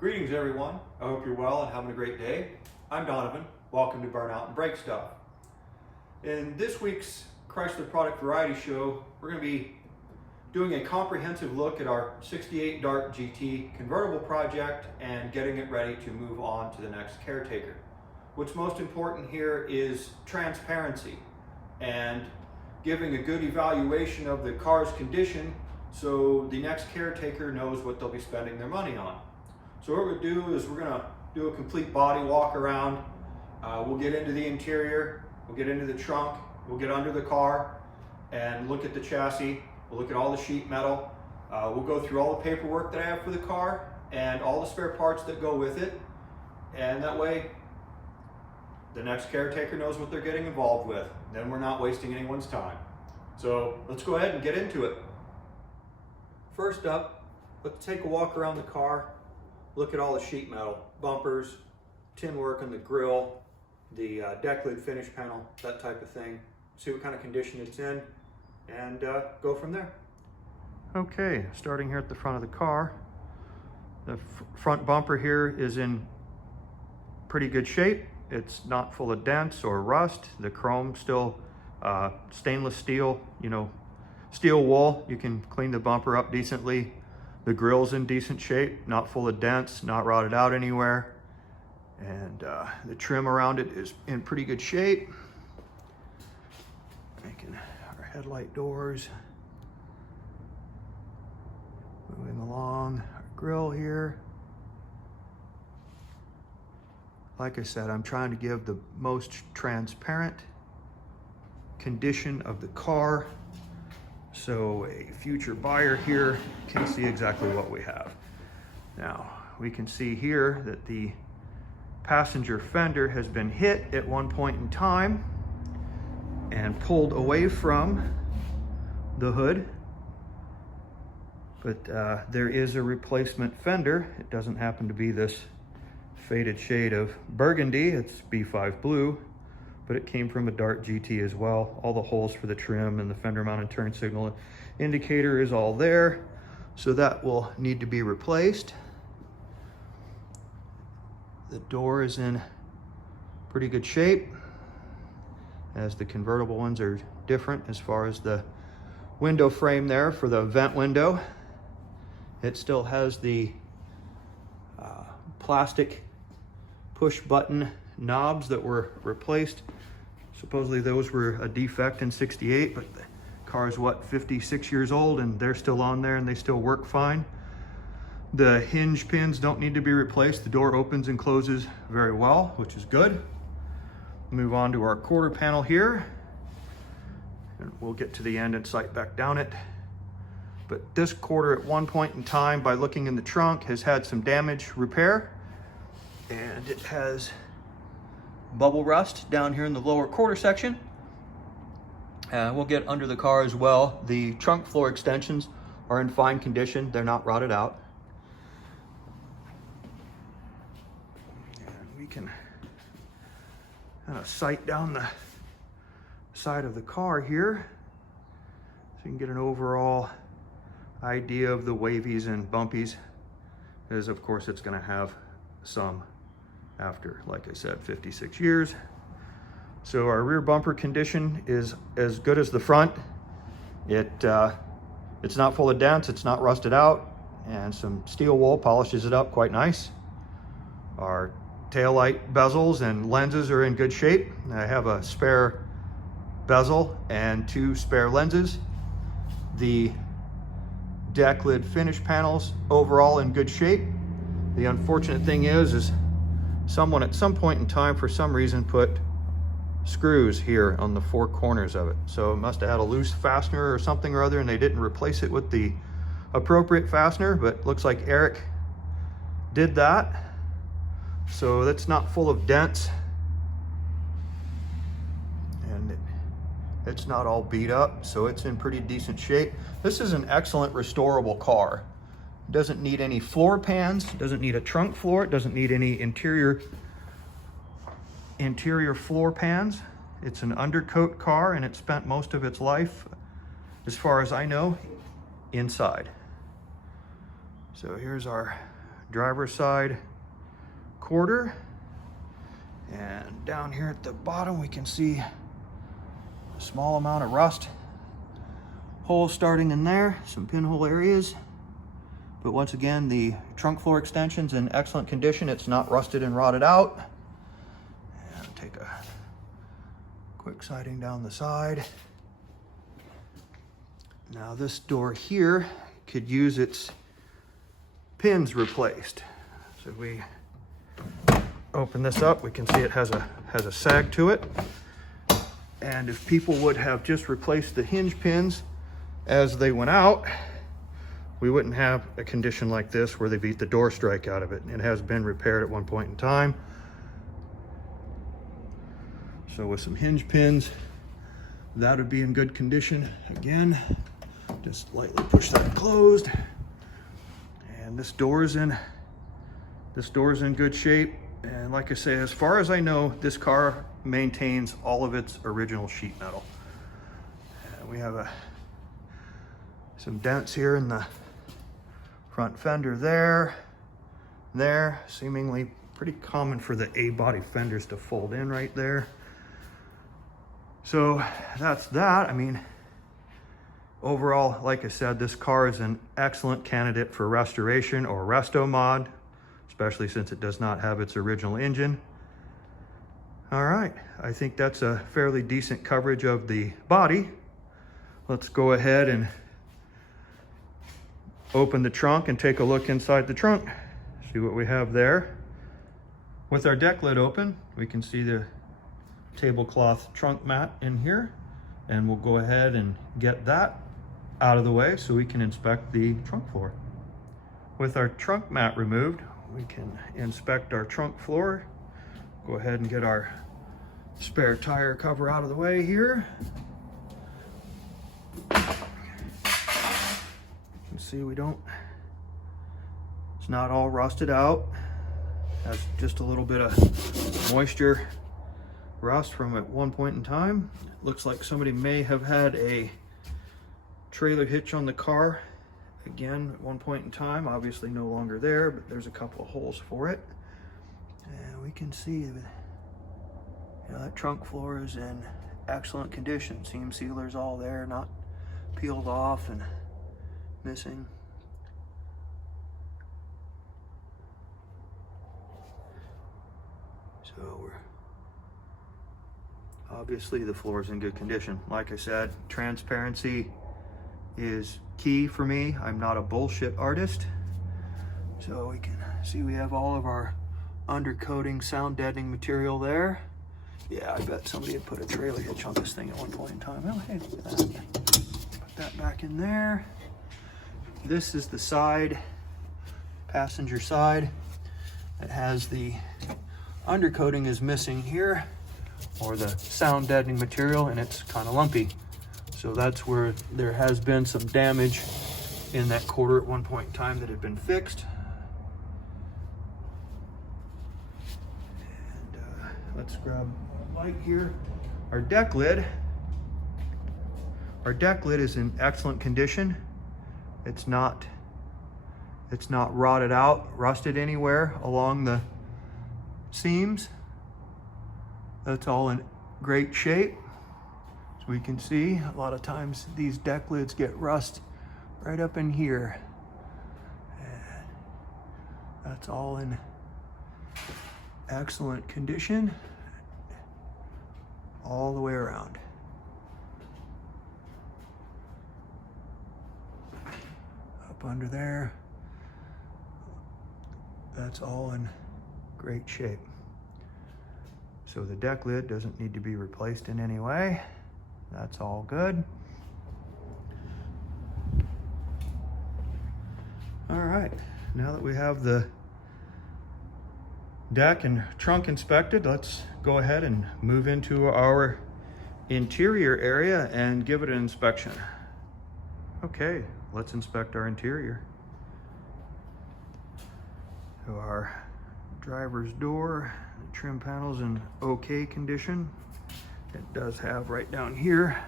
Greetings everyone, I hope you're well and having a great day. I'm Donovan, welcome to Burnout and Break Stuff. In this week's Chrysler Product Variety Show, we're going to be doing a comprehensive look at our 68 Dart GT Convertible project and getting it ready to move on to the next caretaker. What's most important here is transparency and giving a good evaluation of the car's condition so the next caretaker knows what they'll be spending their money on. So what we're going to do is we're going to do a complete body walk around. We'll get into the interior, we'll get into the trunk, we'll get under the car and look at the chassis. We'll look at all the sheet metal. We'll go through all the paperwork that I have for the car and all the spare parts that go with it. And that way, the next caretaker knows what they're getting involved with. Then we're not wasting anyone's time. So let's go ahead and get into it. First up, let's take a walk around the car. Look at all the sheet metal, bumpers, tin work on the grille, the deck lid finish panel, that type of thing. See what kind of condition it's in and go from there. Okay, starting here at the front of the car. The front bumper here is in pretty good shape. It's not full of dents or rust. The chrome still stainless steel, steel wool. You can clean the bumper up decently. The grill's in decent shape, not full of dents, not rotted out anywhere. And the trim around it is in pretty good shape. Making our headlight doors. Moving along our grill here. Like I said, I'm trying to give the most transparent condition of the car so a future buyer here can see exactly what we have. Now, we can see here that the passenger fender has been hit at one point in time and pulled away from the hood. But there is a replacement fender. It doesn't happen to be this faded shade of burgundy, it's B5 blue, but it came from a Dart GT as well. All the holes for the trim and the fender mounted turn signal indicator is all there, so that will need to be replaced. The door is in pretty good shape, as the convertible ones are different as far as the window frame there for the vent window. It still has the plastic push button knobs that were replaced. Supposedly those were a defect in '68, but the car is 56 years old and they're still on there and they still work fine. The hinge pins don't need to be replaced. The door opens and closes very well, which is good. Move on to our quarter panel here, and we'll get to the end and sight back down it. But this quarter at one point in time, by looking in the trunk, has had some damage repair, and it has bubble rust down here in the lower quarter section. We'll get under the car as well. The trunk floor extensions are in fine condition. They're not rotted out. And we can kind of sight down the side of the car here so you can get an overall idea of the wavies and bumpies, as of course it's going to have some after, like I said, 56 years. So our rear bumper condition is as good as the front. It's not full of dents, it's not rusted out, and some steel wool polishes it up quite nice. Our taillight bezels and lenses are in good shape. I have a spare bezel and 2 spare lenses. The deck lid finish panels overall in good shape. The unfortunate thing is someone at some point in time, for some reason, put screws here on the 4 corners of it. So it must have had a loose fastener or something or other, and they didn't replace it with the appropriate fastener, but looks like Eric did that. So that's not full of dents, and it's not all beat up, so it's in pretty decent shape. This is an excellent restorable car. It doesn't need any floor pans, it doesn't need a trunk floor, it doesn't need any interior floor pans. It's an undercoat car, and it spent most of its life, as far as I know, inside. So here's our driver's side quarter. And down here at the bottom, we can see a small amount of rust. Holes starting in there, some pinhole areas. But once again, the trunk floor extension's in excellent condition. It's not rusted and rotted out. And take a quick sighting down the side. Now this door here could use its pins replaced. So if we open this up, we can see it has a sag to it. And if people would have just replaced the hinge pins as they went out, we wouldn't have a condition like this where they beat the door strike out of it. It has been repaired at one point in time. So with some hinge pins, that would be in good condition. Again, just lightly push that closed. And this door is in good shape. And like I say, as far as I know, this car maintains all of its original sheet metal. And we have some dents here in the front fender there, seemingly pretty common for the A-body fenders to fold in right there. So that's that. I mean, overall, like I said, this car is an excellent candidate for restoration or resto mod, especially since it does not have its original engine. All right, I think that's a fairly decent coverage of the body. Let's go ahead and open the trunk and take a look inside the trunk. See what we have there. With our deck lid open, we can see the tablecloth trunk mat in here, and we'll go ahead and get that out of the way so we can inspect the trunk floor. With our trunk mat removed, we can inspect our trunk floor. Go ahead and get our spare tire cover out of the way here. You can see it's not all rusted out. Has just a little bit of moisture rust from at one point in time. It looks like somebody may have had a trailer hitch on the car again at one point in time. Obviously no longer there, but there's a couple of holes for it. And we can see that trunk floor is in excellent condition. Seam sealer's all there, not peeled off and missing. So obviously the floor is in good condition. Like I said, transparency is key for me. I'm not a bullshit artist. So we can see we have all of our undercoating sound deadening material there. Yeah, I bet somebody had put a trailer hitch on this thing at one point in time. Oh, hey, look at that. Put that back in there. This is the side, passenger side. It has the undercoating is missing here, or the sound deadening material, and it's kind of lumpy. So that's where there has been some damage in that quarter at one point in time that had been fixed. And let's grab a light here. Our deck lid is in excellent condition. It's not rotted out, rusted anywhere along the seams. That's all in great shape. So we can see a lot of times these deck lids get rust right up in here. And that's all in excellent condition all the way around. Up under there, that's all in great shape. So the deck lid doesn't need to be replaced in any way. That's all good. All right, now that we have the deck and trunk inspected, let's go ahead and move into our interior area and give it an inspection. Okay, let's inspect our interior. So our driver's door, the trim panel's in okay condition. It does have right down here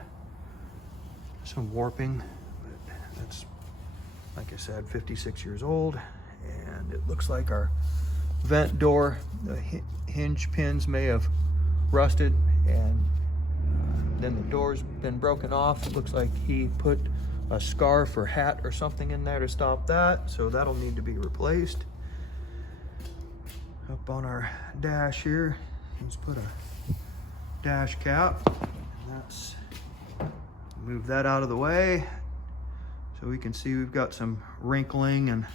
some warping, but that's, like I said, 56 years old. And it looks like our vent door, the hinge pins may have rusted, and then the door's been broken off. It looks like he put a scarf or hat or something in there to stop that, so that'll need to be replaced. Up on our dash here, he's put a dash cap, and that's, move that out of the way so we can see we've got some wrinkling and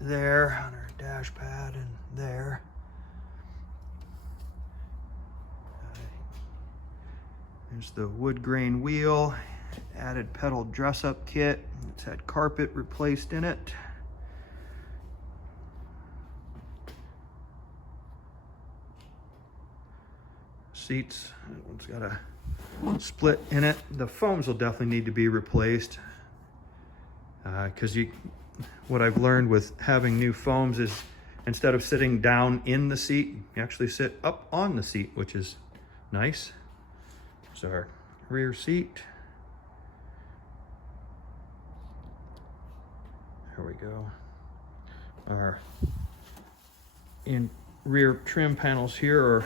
there on our dash pad and there. There's the wood grain wheel, added pedal dress-up kit. It's had carpet replaced in it. Seats, that one's got a split in it. The foams will definitely need to be replaced because what I've learned with having new foams is instead of sitting down in the seat, you actually sit up on the seat, which is nice. There's our rear seat. There we go. Our rear trim panels here are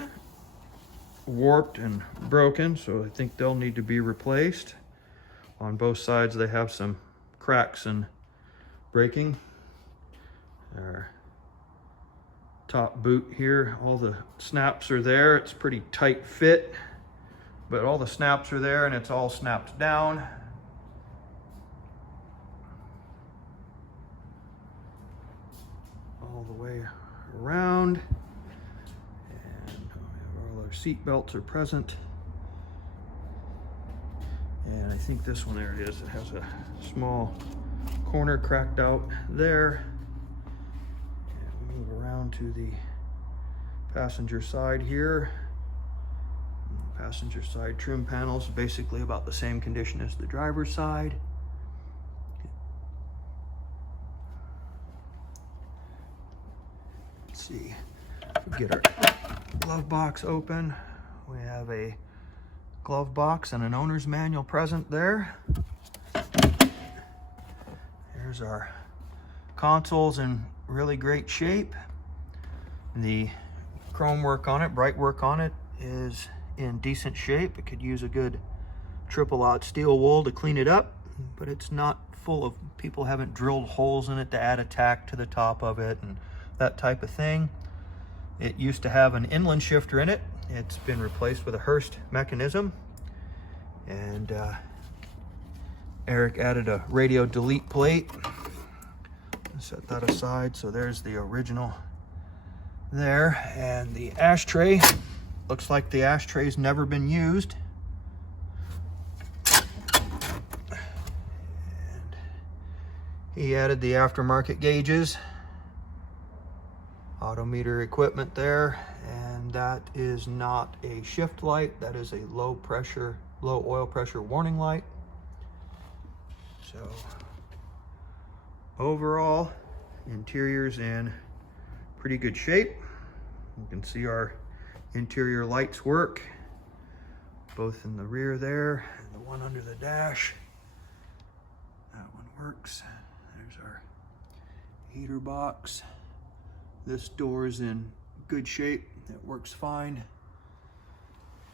warped and broken, so I think they'll need to be replaced. On both sides they have some cracks and breaking. Our top boot here, all the snaps are there. It's pretty tight fit, but all the snaps are there and it's all snapped down. All the way around. And all our seat belts are present. And I think this one, there it is, it has a small corner cracked out there. And we move around to the passenger side here. Passenger side trim panels, basically about the same condition as the driver's side. Let's see, if we get our glove box open, we have a glove box and an owner's manual present there. Here's our consoles in really great shape. The chrome work on it, bright work on it, is in decent shape. It could use a good triple-aught steel wool to clean it up, but it's not full of, people haven't drilled holes in it to add a tack to the top of it and that type of thing. It used to have an inland shifter in it. It's been replaced with a Hurst mechanism, and Eric added a radio delete plate. Set that aside, so there's the original there. And the ashtray, looks like the ashtray's never been used. And he added the aftermarket gauges, odometer equipment there, and that is not a shift light, that is a low oil pressure warning light. So overall, interior's in pretty good shape. You can see our interior lights work, both in the rear there and the one under the dash. That one works. There's our heater box. This door is in good shape. It works fine.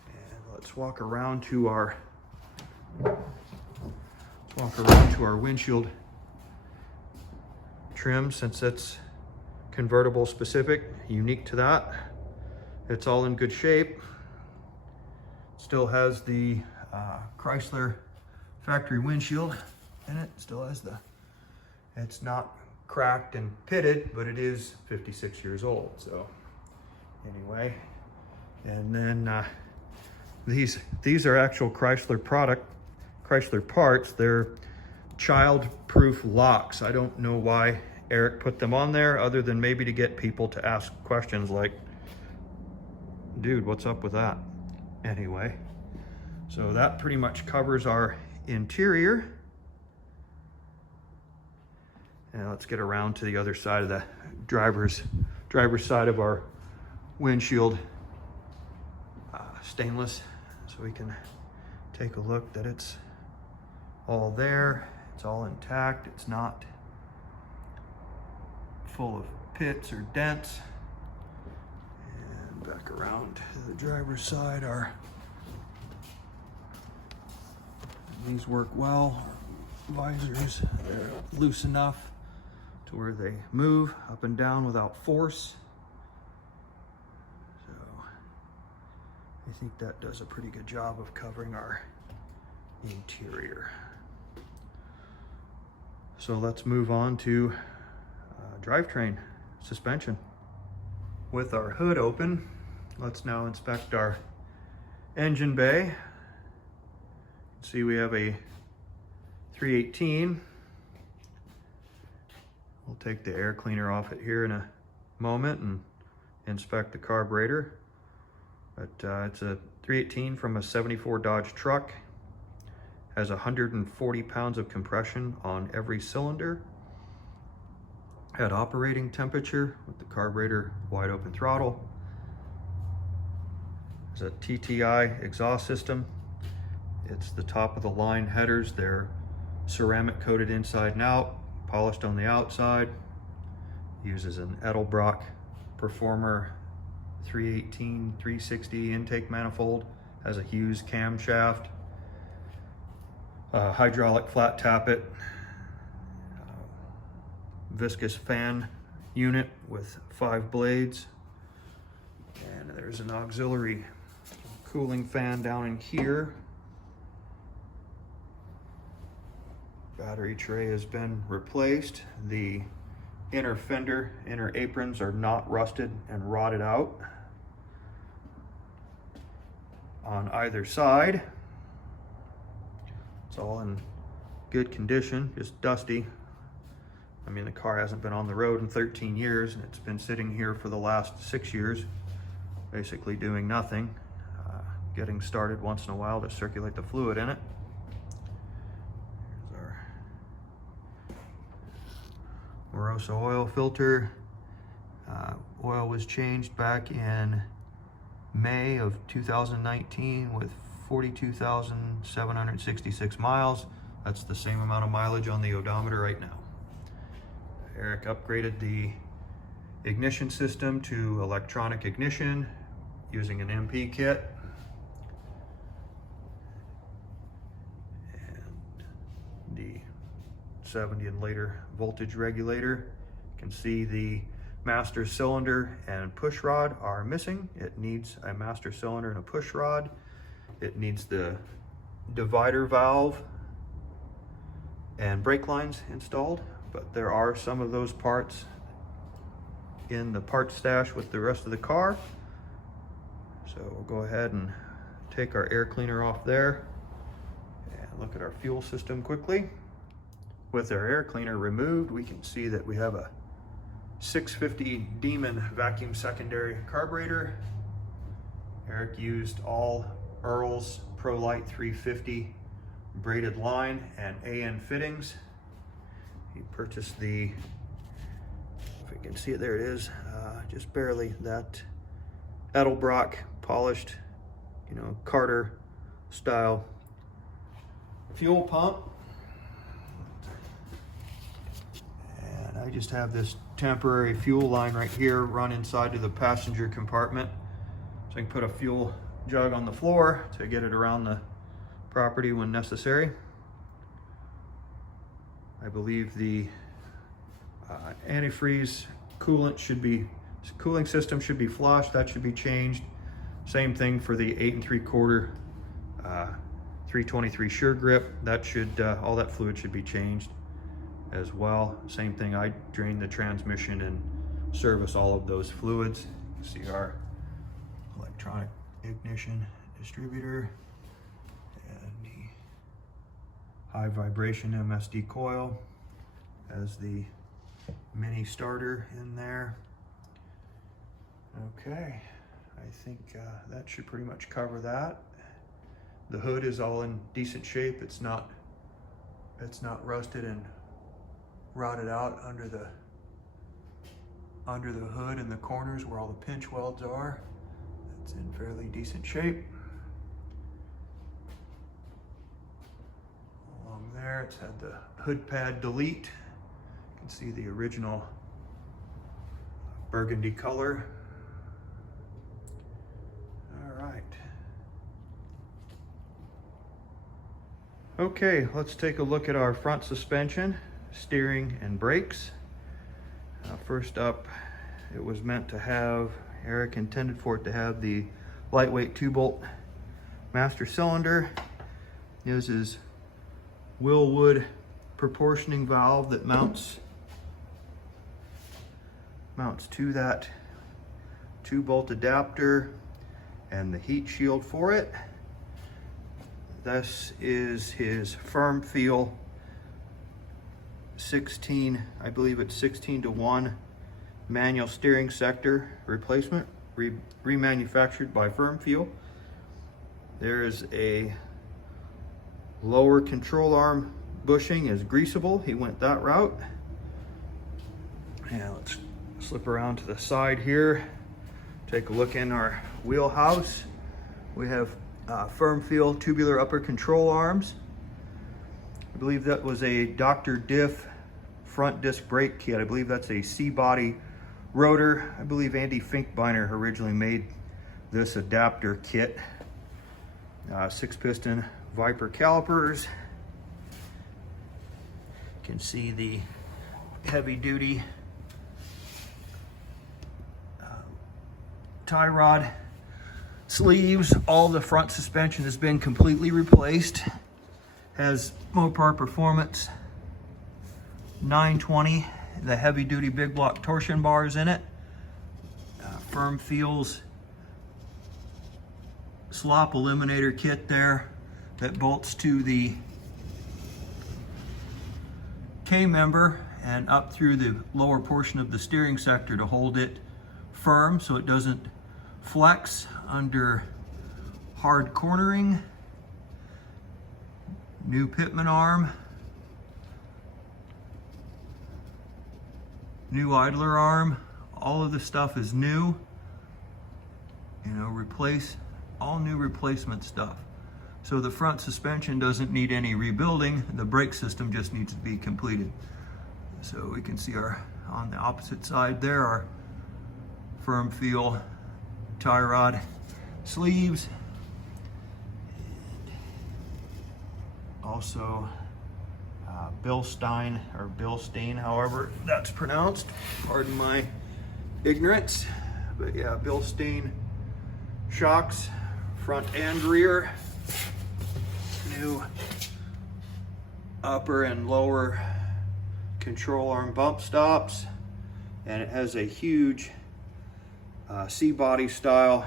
And let's walk around to our windshield trim, since it's convertible specific, unique to that. It's all in good shape. Still has the Chrysler factory windshield in it. Still has it's not cracked and pitted, but it is 56 years old. So anyway, and then these are actual Chrysler parts. They're child-proof locks. I don't know why Eric put them on there, other than maybe to get people to ask questions like, dude, what's up with that? Anyway, so that pretty much covers our interior. And let's get around to the other side of the driver's side of our windshield, stainless, so we can take a look that it's all there. It's all intact. It's not full of pits or dents. And back around to the driver's side, these work well. Visors, they're loose enough to where they move up and down without force. So I think that does a pretty good job of covering our interior. So let's move on to drivetrain suspension. With our hood open, let's now inspect our engine bay. See, we have a 318. We'll take the air cleaner off it here in a moment and inspect the carburetor. But it's a 318 from a 74 Dodge truck. Has 140 pounds of compression on every cylinder. At operating temperature with the carburetor wide open throttle. There's a TTI exhaust system. It's the top of the line headers. They're ceramic coated inside and out, polished on the outside. Uses an Edelbrock Performer 318 360 intake manifold. Has a Hughes camshaft. Hydraulic flat tappet. Viscous fan unit with 5 blades. And there's an auxiliary cooling fan down in here. Battery tray has been replaced. The inner fender, inner aprons are not rusted and rotted out. On either side, it's all in good condition, just dusty. I mean, the car hasn't been on the road in 13 years and it's been sitting here for the last 6 years, basically doing nothing, getting started once in a while to circulate the fluid in it. Moroso oil filter. Oil was changed back in May of 2019 with 42,766 miles. That's the same amount of mileage on the odometer right now. Eric upgraded the ignition system to electronic ignition using an MP kit. And the 70 and later voltage regulator. You can see the master cylinder and push rod are missing. It needs a master cylinder and a push rod. It needs the divider valve and brake lines installed, but there are some of those parts in the parts stash with the rest of the car. So we'll go ahead and take our air cleaner off there and look at our fuel system quickly. With our air cleaner removed, we can see that we have a 650 Demon vacuum secondary carburetor. Eric used all Earl's ProLite 350 braided line and AN fittings. He purchased the, if you can see it, there it is, just barely, that Edelbrock polished, Carter style fuel pump. And I just have this temporary fuel line right here run inside to the passenger compartment, so I can put a fuel jug on the floor to get it around the property when necessary. I believe the antifreeze cooling system should be flushed. That should be changed. Same thing for the 8 3/4 323 Sure Grip. That should all that fluid should be changed as well. Same thing, I drain the transmission and service all of those fluids. See our electronic ignition distributor and the high vibration MSD coil as the mini starter in there. Okay, I think that should pretty much cover that. The hood is all in decent shape. It's not rusted and rotted out under the hood in the corners where all the pinch welds are. It's in fairly decent shape. Along there, it's had the hood pad delete. You can see the original burgundy color. All right. Okay, let's take a look at our front suspension, steering, and brakes. First up, it was meant to have, Eric intended for it to have the lightweight 2-bolt master cylinder. This is Willwood proportioning valve that mounts to that 2-bolt adapter and the heat shield for it. This is his firm feel 16, I believe it's 16:1 manual steering sector replacement, remanufactured by Firm Feel. There is a lower control arm bushing is greasable. He went that route. Yeah, let's slip around to the side here. Take a look in our wheelhouse. We have Firm Feel tubular upper control arms. I believe that was a Dr. Diff front disc brake kit. I believe that's a C-body rotor. I believe Andy Finkbeiner originally made this adapter kit. 6-piston Viper calipers. You can see the heavy-duty tie rod sleeves. All the front suspension has been completely replaced. Has Mopar Performance 920, the heavy-duty big block torsion bars in it. Firm Feels slop eliminator kit there that bolts to the K-member and up through the lower portion of the steering sector to hold it firm so it doesn't flex under hard cornering. New pitman arm, new idler arm. All of the stuff is new, you know, all new replacement stuff. So the front suspension doesn't need any rebuilding. The brake system just needs to be completed. So we can see on the opposite side there, our Firm Feel tie rod sleeves. Also Bilstein, however that's pronounced. Pardon my ignorance. But yeah, Bilstein shocks, front and rear. New upper and lower control arm bump stops. And it has a huge C-body style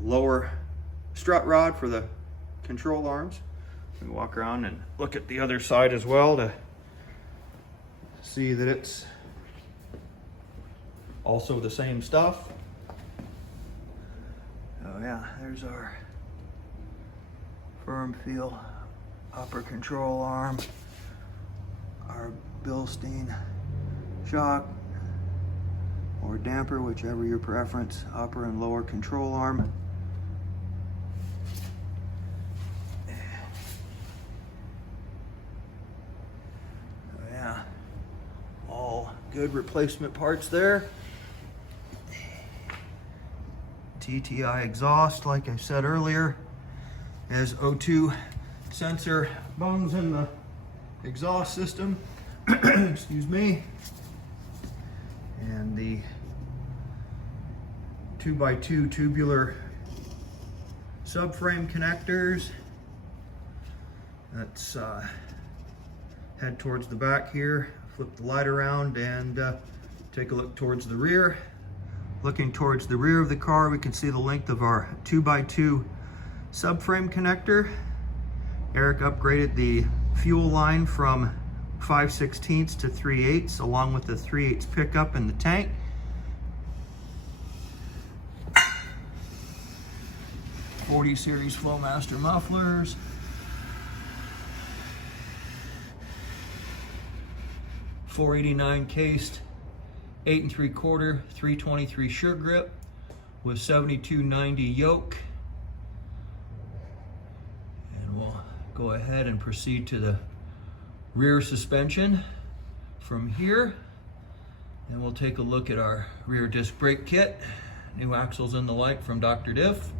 lower strut rod for the control arms. We walk around and look at the other side as well to see that it's also the same stuff. Oh yeah, there's our Firm Feel upper control arm, our Bilstein shock or damper, whichever your preference, upper and lower control arm. Good replacement parts there. TTI exhaust, like I said earlier, has O2 sensor bungs in the exhaust system. Excuse me. And the 2x2 tubular subframe connectors. Let's head towards the back here. Flip the light around and take a look towards the rear. Looking towards the rear of the car, we can see the length of our 2x2 subframe connector. Eric upgraded the fuel line from 5/16 to 3/8 along with the 3/8 pickup in the tank. '40 series Flowmaster mufflers. .489 cased 8 3/4 323 sure grip with 7290 yoke. And we'll go ahead and proceed to the rear suspension from here. And we'll take a look at our rear disc brake kit, new axles and the like from Dr. Diff.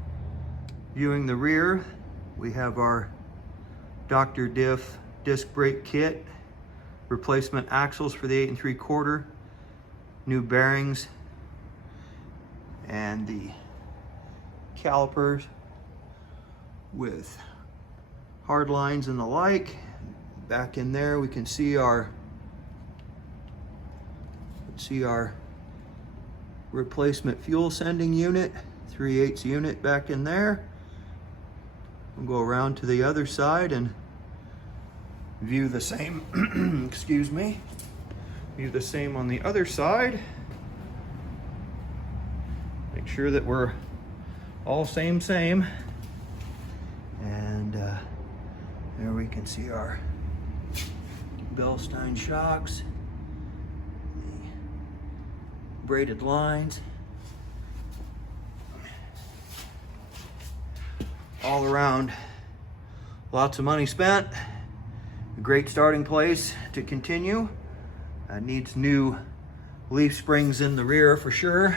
Viewing the rear, we have our Dr. Diff disc brake kit, replacement axles for the 8 3/4, new bearings, and the calipers with hard lines and the like. Back in there we can see our replacement fuel sending unit, 3/8 unit back in there. We'll go around to the other side and view the same, excuse me, view the same on the other side. Make sure that we're all same. And there we can see our Gladstone shocks, the braided lines. All around, lots of money spent. A great starting place to continue. Needs new leaf springs in the rear for sure.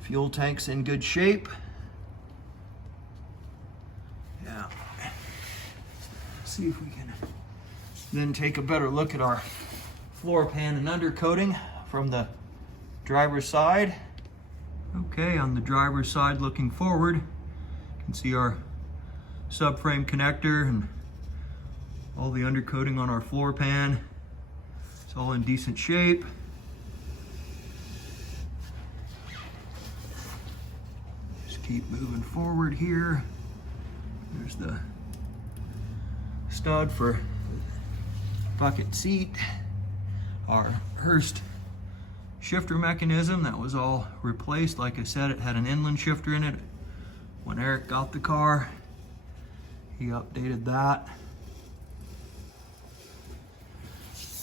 Fuel tank's in good shape. Yeah. See if we can then take a better look at our floor pan and undercoating from the driver's side. Okay, on the driver's side looking forward, you can see our subframe connector and all the undercoating on our floor pan. It's all in decent shape. Just keep moving forward here. There's the stud for bucket seat. Our Hurst shifter mechanism, that was all replaced. Like I said, it had an inland shifter in it. When Eric got the car, he updated that.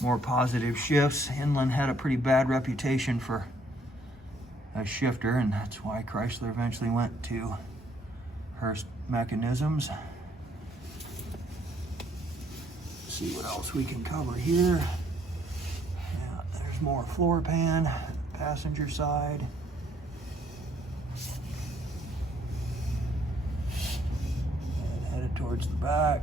More positive shifts. Inland had a pretty bad reputation for a shifter, and that's why Chrysler eventually went to Hurst mechanisms. Let's see what else we can cover here. Yeah, there's more floor pan, passenger side. Headed towards the back.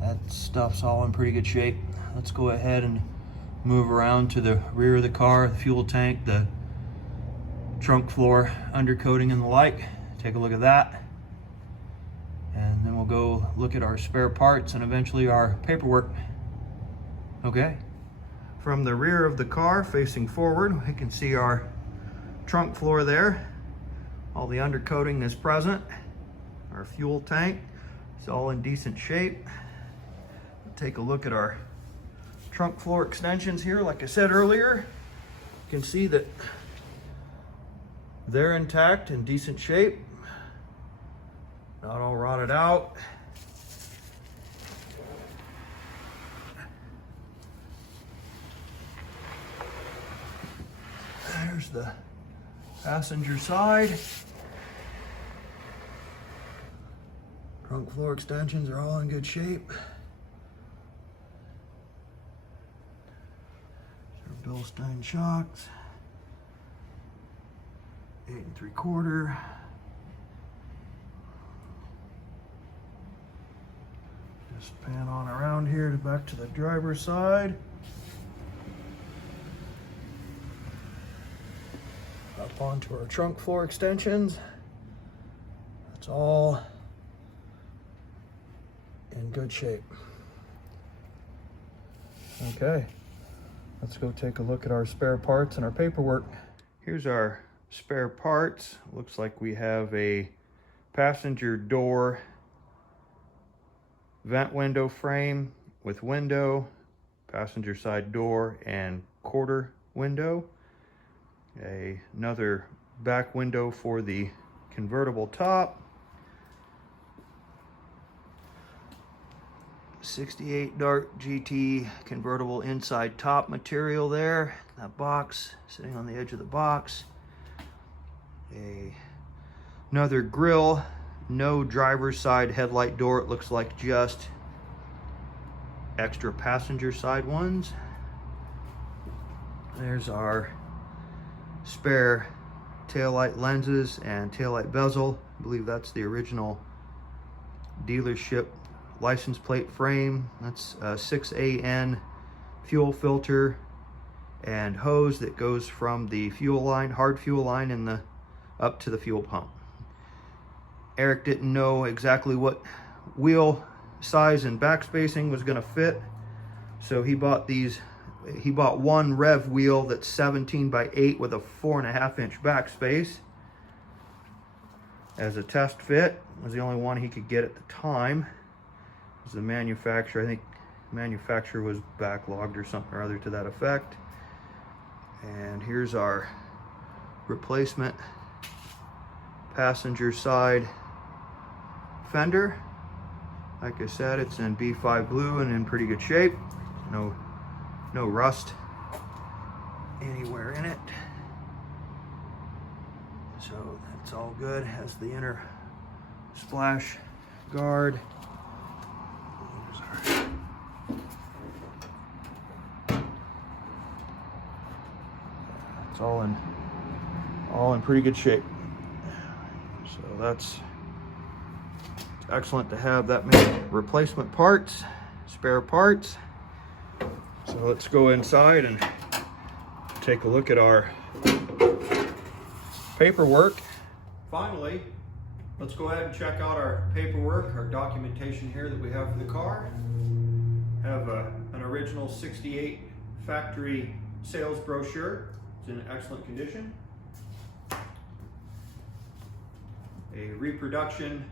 That stuff's all in pretty good shape. Let's go ahead and move around to the rear of the car, the fuel tank, the trunk floor, undercoating and the like. Take a look at that. And then we'll go look at our spare parts and eventually our paperwork. Okay. From the rear of the car facing forward, we can see our trunk floor there. All the undercoating is present. Our fuel tank is all in decent shape. Take a look at our trunk floor extensions here. Like I said earlier, you can see that they're intact, in decent shape, not all rotted out. There's the passenger side. Trunk floor extensions are all in good shape. Gladstone shocks, 8 3/4. Just pan on around here to back to the driver's side. Up onto our trunk floor extensions. That's all in good shape. Okay. Let's go take a look at our spare parts and our paperwork. Here's our spare parts. Looks like we have a passenger door vent window frame with window, passenger side door and quarter window. Another back window for the convertible top. 68 Dart GT convertible inside top material there. That box sitting on the edge of the box. Another grille, no driver's side headlight door. It looks like just extra passenger side ones. There's our spare taillight lenses and taillight bezel. I believe that's the original dealership license plate frame. That's a 6AN fuel filter and hose that goes from the fuel line, hard fuel line, in the up to the fuel pump. Eric didn't know exactly what wheel size and back spacing was going to fit, so he bought one rev wheel that's 17 by 8 with a 4.5 inch back space as a test fit. It was the only one he could get at the time. It was the manufacturer, I think the manufacturer was backlogged or something or other to that effect. And here's our replacement passenger side fender. Like I said, it's in B5 blue and in pretty good shape. No rust anywhere in it. So that's all good. Has the inner splash guard. It's all in pretty good shape. So that's excellent to have that many replacement parts, spare parts. So let's go inside and take a look at our paperwork. Finally, let's go ahead and check out our paperwork, our documentation here that we have for the car. Have an original 68 factory sales brochure. It's in excellent condition. A reproduction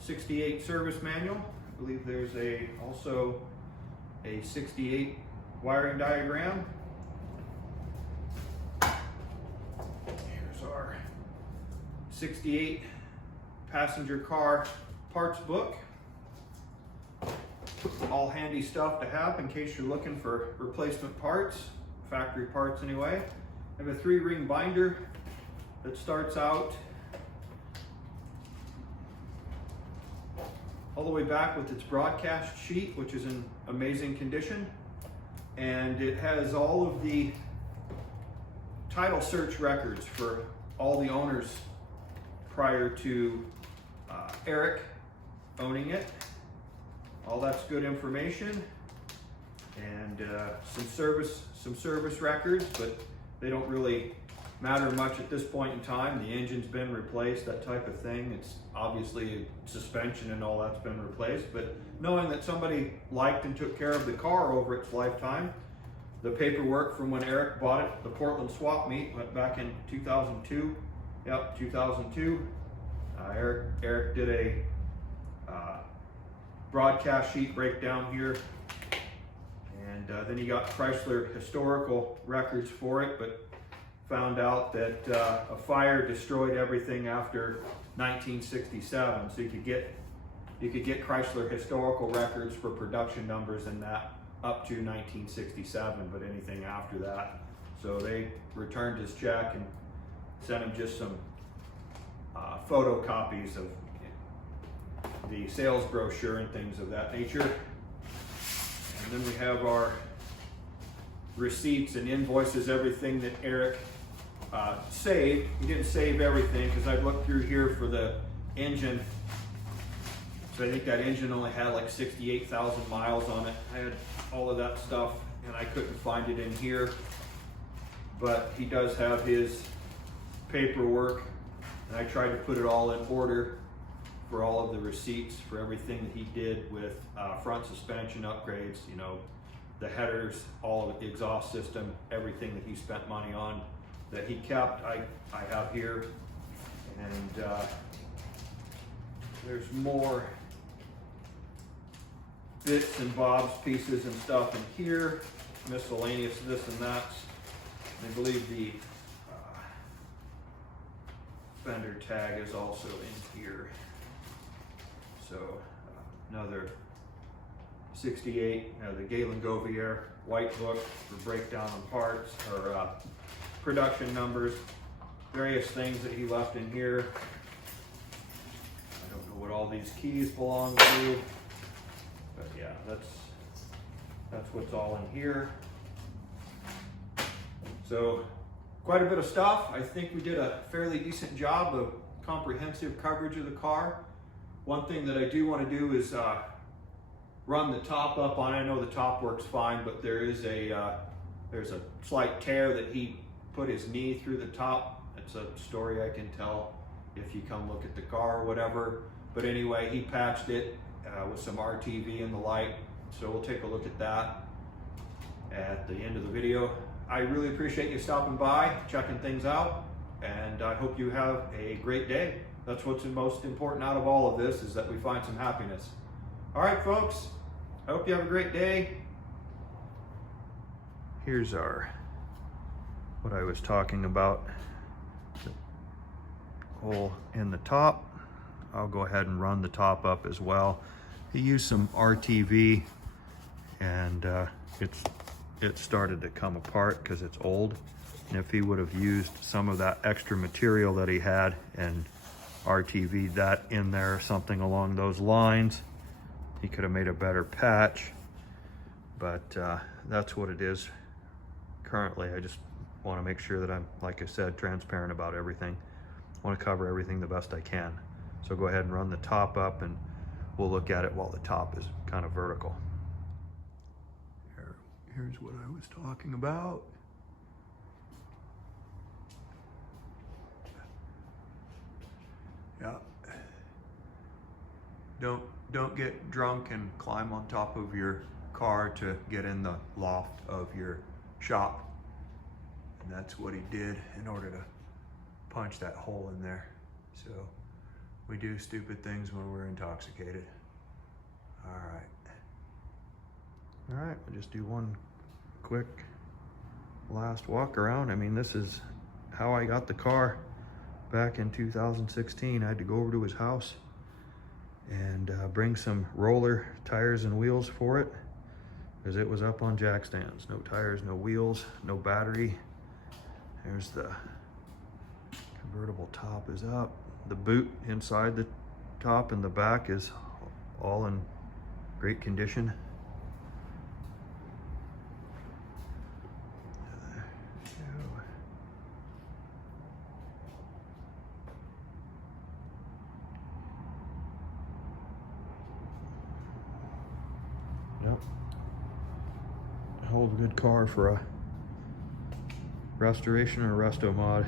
68 service manual. I believe there's also a 68 wiring diagram. Here's our 68 passenger car parts book. All handy stuff to have in case you're looking for replacement parts, factory parts anyway. I have a 3-ring binder that starts out all the way back with its broadcast sheet, which is in amazing condition. And it has all of the title search records for all the owners prior to Eric owning it. All that's good information. And some service records, but they don't really matter much at this point in time. The engine's been replaced, that type of thing. It's obviously suspension and all that's been replaced, but knowing that somebody liked and took care of the car over its lifetime, the paperwork from when Eric bought it, the Portland swap meet, went back in 2002. Yep, 2002. Eric did a broadcast sheet breakdown here, and then he got Chrysler historical records for it, but found out that a fire destroyed everything after 1967. So you could get Chrysler historical records for production numbers and that up to 1967, but anything after that. So they returned his check and sent him just some photocopies of the sales brochure and things of that nature. And then we have our receipts and invoices, everything that Eric saved. He didn't save everything because I looked through here for the engine. So I think that engine only had like 68,000 miles on it. I had all of that stuff and I couldn't find it in here. But he does have his paperwork, and I tried to put it all in order for all of the receipts for everything that he did with front suspension upgrades, you know, the headers, all of the exhaust system, everything that he spent money on that he kept, I have here. And there's more bits and bobs, pieces and stuff in here, miscellaneous this and that. I believe the fender tag is also in here. So another 68, the Galen white book for breakdown of parts or production numbers, various things that he left in here. I don't know what all these keys belong to, but yeah, That's what's all in here. So quite a bit of stuff. I think we did a fairly decent job of comprehensive coverage of the car. One thing that I do want to do is run the top up on. I know the top works fine, but there's a slight tear that he put his knee through the top. It's a story I can tell if you come look at the car or whatever. But anyway, he patched it with some RTV in the light. So we'll take a look at that at the end of the video. I really appreciate you stopping by, checking things out, and I hope you have a great day. That's what's most important out of all of this, is that we find some happiness. All right, folks, I hope you have a great day. Here's what I was talking about, the hole in the top. I'll go ahead and run the top up as well. He used some RTV, and it started to come apart because it's old. And if he would have used some of that extra material that he had and RTV'd that in there or something along those lines, he could have made a better patch. But that's what it is currently. I just want to make sure that I'm, like I said, transparent about everything. I want to cover everything the best I can. So go ahead and run the top up, and we'll look at it while the top is kind of vertical. Here's what I was talking about. Yeah. Don't get drunk and climb on top of your car to get in the loft of your shop. And that's what he did in order to punch that hole in there. So we do stupid things when we're intoxicated. All right, we'll just do one quick last walk around. I mean, this is how I got the car back in 2016. I had to go over to his house and bring some roller tires and wheels for it, because it was up on jack stands. No tires, no wheels, no battery. There's the convertible top is up. The boot inside the top and the back is all in great condition. Yep. Hell of a good car for a restoration or a resto mod.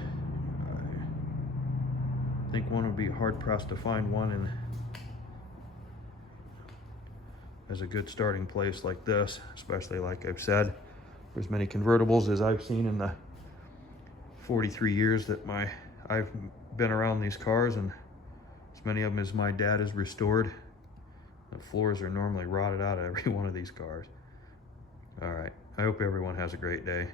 I think one would be hard pressed to find one in as a good starting place like this, especially like I've said, for as many convertibles as I've seen in the 43 years that I've been around these cars, and as many of them as my dad has restored. The floors are normally rotted out of every one of these cars. All right, I hope everyone has a great day.